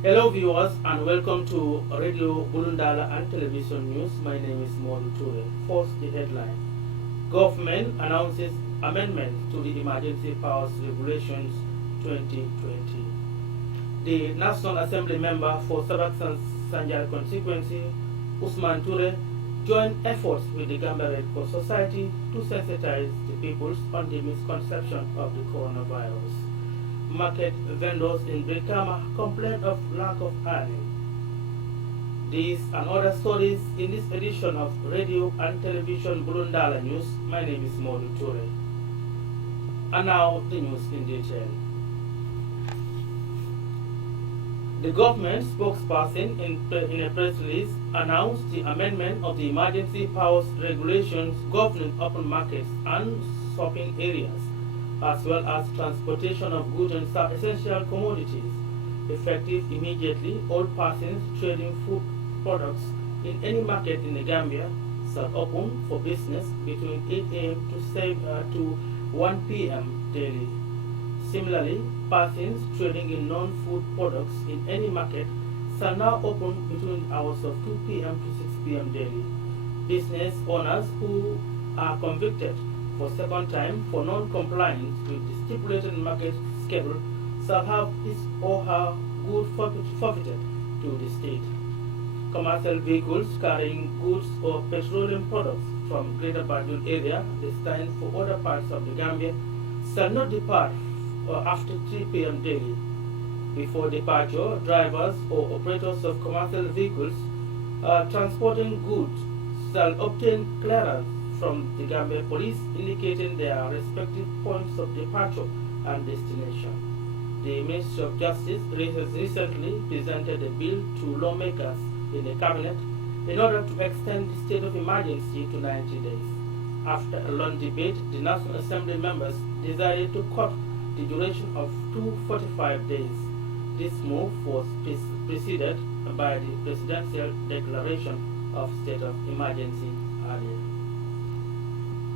Hello viewers and welcome to Radio Bulundala and Television News. My name is Modu Ture. First, the headline. Government announces amendment to the Emergency Powers Regulations 2020. The National Assembly member for Sabak Sanjal constituency, Usman Ture, joined efforts with the Gambia Red Cross Society to sensitize the people on the misconception of the coronavirus. Market vendors in Brikama complain of lack of earning. These and other stories in this edition of Radio and Television Bulundala News. My name is Modu Ture. And now the news in detail. The government spokesperson in a press release announced the amendment of the emergency powers regulations governing open markets and shopping areas, as well as transportation of goods and essential commodities. Effective immediately, all persons trading food products in any market in the Gambia shall open for business between 8 a.m. to 1 p.m. daily. Similarly, persons trading in non-food products in any market shall now open between the hours of 2 p.m. to 6 p.m. daily. Business owners who are convicted for second time for non-compliance with the stipulated market schedule shall have his or her good forfeited to the state. Commercial vehicles carrying goods or petroleum products from Greater Banjul area destined for other parts of the Gambia shall not depart after 3 p.m. daily. Before departure, drivers or operators of commercial vehicles transporting goods shall obtain clearance from the Gambia Police indicating their respective points of departure and destination. The Ministry of Justice has recently presented a bill to lawmakers in the Cabinet in order to extend the state of emergency to 90 days. After a long debate, the National Assembly members decided to cut the duration of 245 days. This move was preceded by the presidential declaration of state of emergency earlier.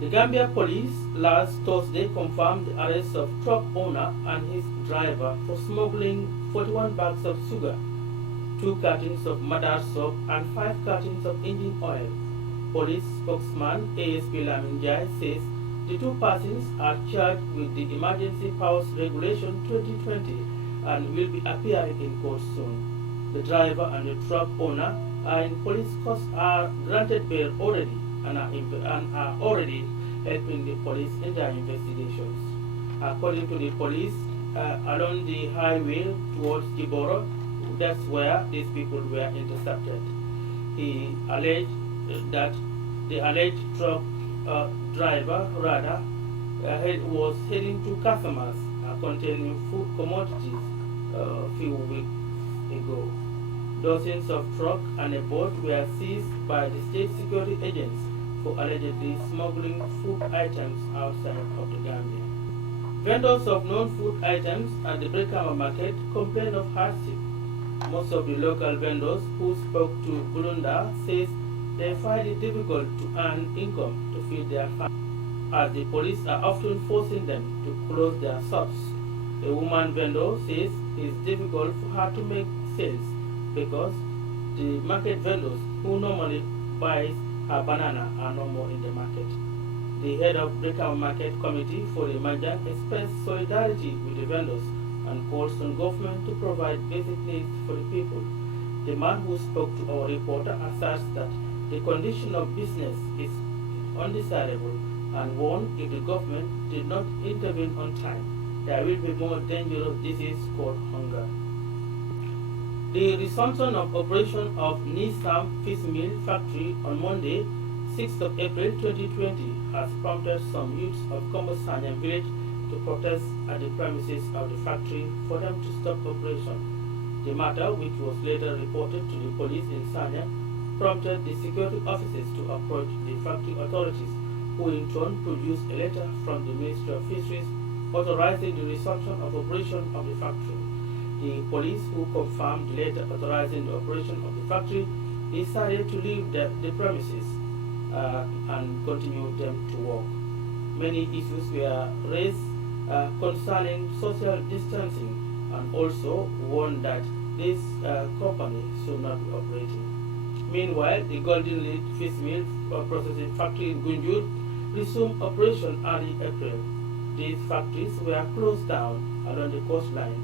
The Gambia police last Thursday confirmed the arrest of truck owner and his driver for smuggling 41 bags of sugar, 2 cartons of madar soap, and 5 cartons of engine oil. Police spokesman ASP Laminjai says the 2 persons are charged with the Emergency Powers Regulation 2020 and will be appearing in court soon. The driver and the truck owner are in police custody, are granted bail already and are already helping the police in their investigations. According to the police, along the highway towards Giboro, that's where these people were intercepted. He alleged that the alleged truck driver was heading to customers containing food commodities a few weeks ago. Dozens of trucks and a boat were seized by the state security agents for allegedly smuggling food items outside of the Gambia. Vendors of non-food items at the Brikama market complain of hardship. Most of the local vendors who spoke to Bulunda says they find it difficult to earn income to feed their families, as the police are often forcing them to close their shops. A woman vendor says it's difficult for her to make sales because the market vendors who normally buy her banana are no more in the market. The head of Brikama Market Committee for the Manjang expressed solidarity with the vendors and calls on government to provide basic needs for the people. The man who spoke to our reporter asserts that the condition of business is undesirable and warned if the government did not intervene on time, there will be more dangerous disease called hunger. The resumption of operation of Nissan Fish Mill factory on Monday, 6th of April 2020, has prompted some youths of Kombosanya village to protest at the premises of the factory for them to stop operation. The matter, which was later reported to the police in Sanya, prompted the security officers to approach the factory authorities, who in turn produced a letter from the Ministry of Fisheries authorizing the resumption of operation of the factory. The police, who confirmed the letter authorizing the operation of the factory, decided to leave the premises and continue them to work. Many issues were raised concerning social distancing and also warned that this company should not be operating. Meanwhile, the Golden Lead Fish Meal Processing Factory in Gunjur resumed operation early April. These factories were closed down along the coastline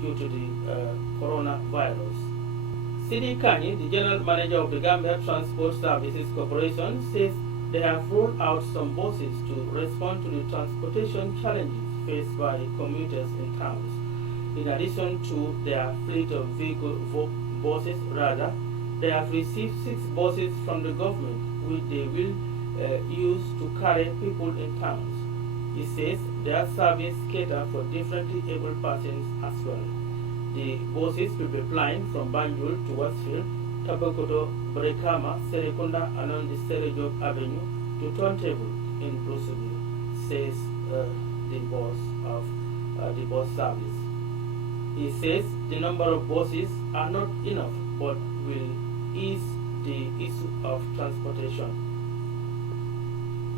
due to the coronavirus. Sidi Kani, the general manager of the Gambia Transport Services Corporation, says they have rolled out some buses to respond to the transportation challenges faced by commuters in towns. In addition to their fleet of buses, they have received 6 buses from the government, which they will use to carry people in towns. He says their service cater for differently able persons as well. The buses will be plying from Banjul to Westfield, Tabakoto, Brekama, Serekunda along the Serejob Avenue to Turntable in Brussels, says the boss of the bus service. He says the number of buses are not enough but will ease the issue of transportation.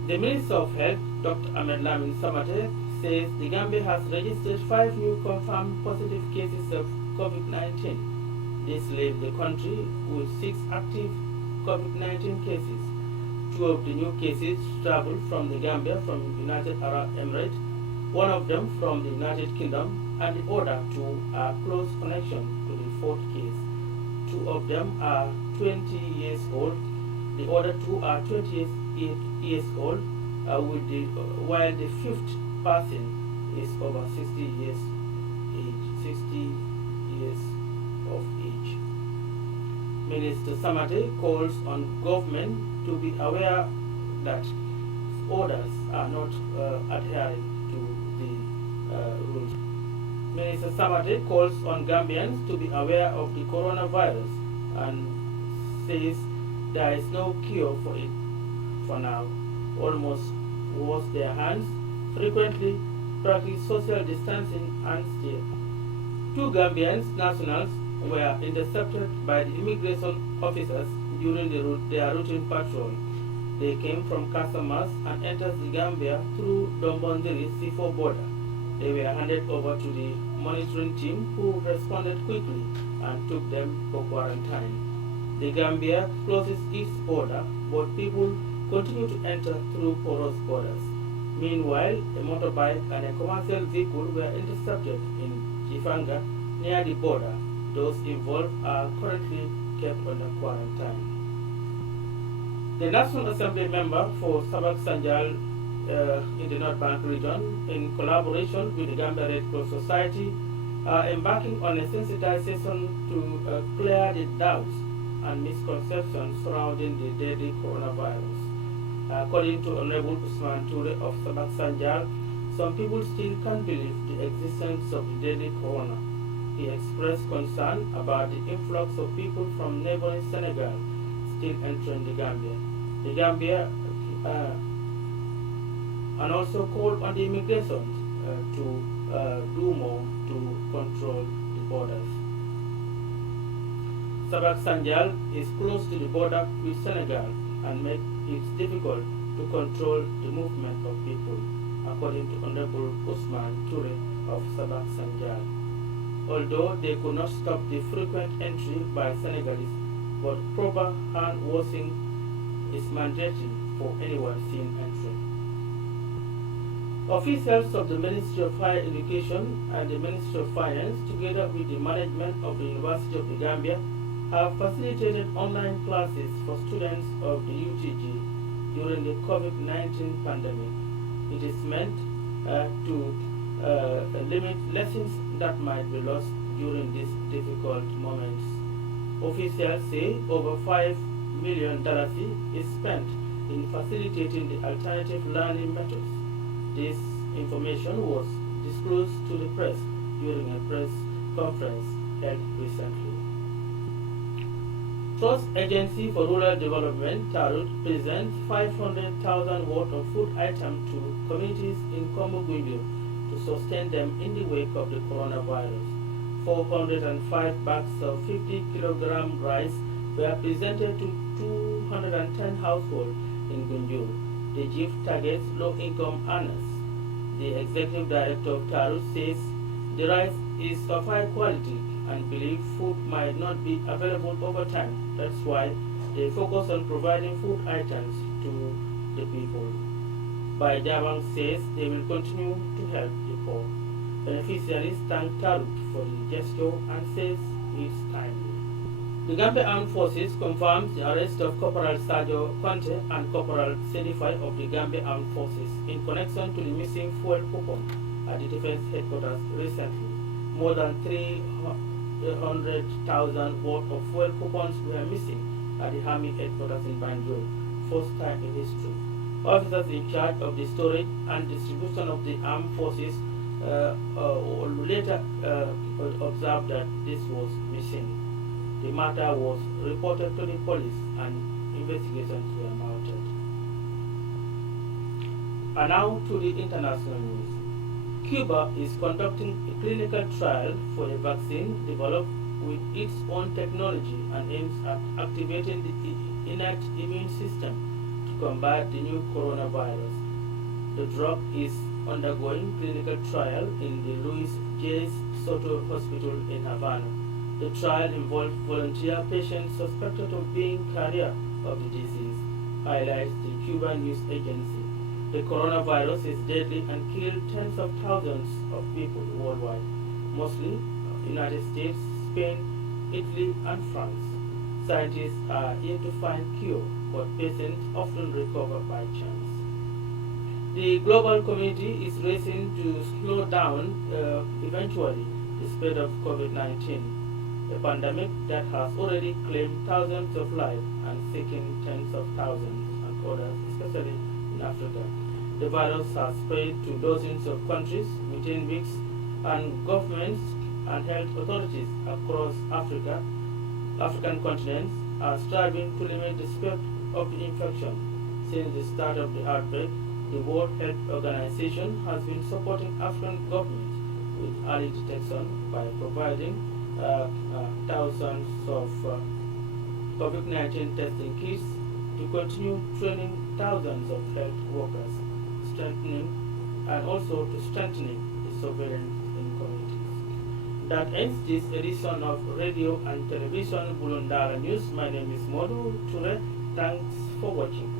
The Minister of Health, Dr. Ahmed Lamin Samate, says the Gambia has registered 5 new confirmed positive cases of COVID-19. This leaves the country with 6 active COVID-19 cases. 2 of the new cases traveled from the Gambia from United Arab Emirates, 1 of them from the United Kingdom, and the other 2 are close connection to the 4th case. 2 of them are 20 years old, the other 2 are 28 years old, while the 5th person is over 60 years of age. Minister Samate calls on government to be aware that others are not adhering to the rules. Minister Samate calls on Gambians to be aware of the coronavirus and says there is no cure for it for now. Almost wash their hands frequently, practice social distancing, and stay. 2 Gambian nationals were intercepted by the immigration officers during their routine patrol. They came from Casamas and entered the Gambia through Dombondiri C4 border. They were handed over to the monitoring team, who responded quickly and took them for quarantine. The Gambia closes its border, but people continue to enter through porous borders. Meanwhile, a motorbike and a commercial vehicle were intercepted in Jifanga near the border. Those involved are currently kept under quarantine. The National Assembly member for Sabak Sanjal in the North Bank region, in collaboration with the Gambia Red Cross Society, are embarking on a sensitization to clear the doubts and misconceptions surrounding the deadly coronavirus. According to Honorable Usman Ture of Sabak Sanjal, some people still can't believe the existence of the deadly corona. He expressed concern about the influx of people from neighboring Senegal still entering the Gambia. The Gambia and also called on the immigration to do more to control the borders. Sabak Sanjal is close to the border with Senegal and makes it difficult to control the movement of people, according to Honorable Usman Ture of Sabak Sanjal. Although they could not stop the frequent entry by Senegalese, but proper hand washing is mandatory for anyone seen entering. Officials of the Ministry of Higher Education and the Ministry of Finance, together with the management of the University of the Gambia, have facilitated online classes for students of the UTG during the COVID-19 pandemic. It is meant to limit lessons that might be lost during these difficult moments. Officials say over $5 million is spent in facilitating the alternative learning methods. This information was disclosed to the press during a press conference held recently. Trust Agency for Rural Development, TARUD, presents 500,000 worth of food items to communities in Kombo Gunjur to sustain them in the wake of the coronavirus. 405 bags of 50 kilogram rice were presented to 210 households in Gunjur. The gift targets low-income earners. The executive director of TARUD says the rice is of high quality and believe food might not be available over time. That's why they focus on providing food items to the people. By Jabang says they will continue to help the poor. Beneficiaries thank Tarut for the gesture and says it's timely. The Gambia Armed Forces confirms the arrest of Corporal Sergio Conte and Corporal Sedify of the Gambia Armed Forces in connection to the missing fuel coupon at the defense headquarters recently. More than 300,000 worth of fuel coupons were missing at the Army headquarters in Banjul, first time in history. Officers in charge of the storage and distribution of the armed forces later observed that this was missing. The matter was reported to the police and investigations were mounted. And now to the international news. Cuba is conducting a clinical trial for a vaccine developed with its own technology and aims at activating the innate immune system to combat the new coronavirus. The drug is undergoing clinical trial in the Luis J. Soto Hospital in Havana. The trial involved volunteer patients suspected of being carrier of the disease, highlights the Cuban news agency. The coronavirus is deadly and killed tens of thousands of people worldwide, mostly United States, Spain, Italy, and France. Scientists are yet to find cure, but patients often recover by chance. The global community is racing to slow down eventually the spread of COVID-19, a pandemic that has already claimed thousands of lives and sickened tens of thousands and others, especially in Africa. The virus has spread to dozens of countries within weeks, and governments and health authorities across African continents are striving to limit the spread of the infection. Since the start of the outbreak, the World Health Organization has been supporting African governments with early detection by providing thousands of COVID-19 testing kits to continue training thousands of health workers, strengthening the surveillance in communities. That ends this edition of Radio and Television Bulundara News. My name is Modu Ture. Thanks for watching.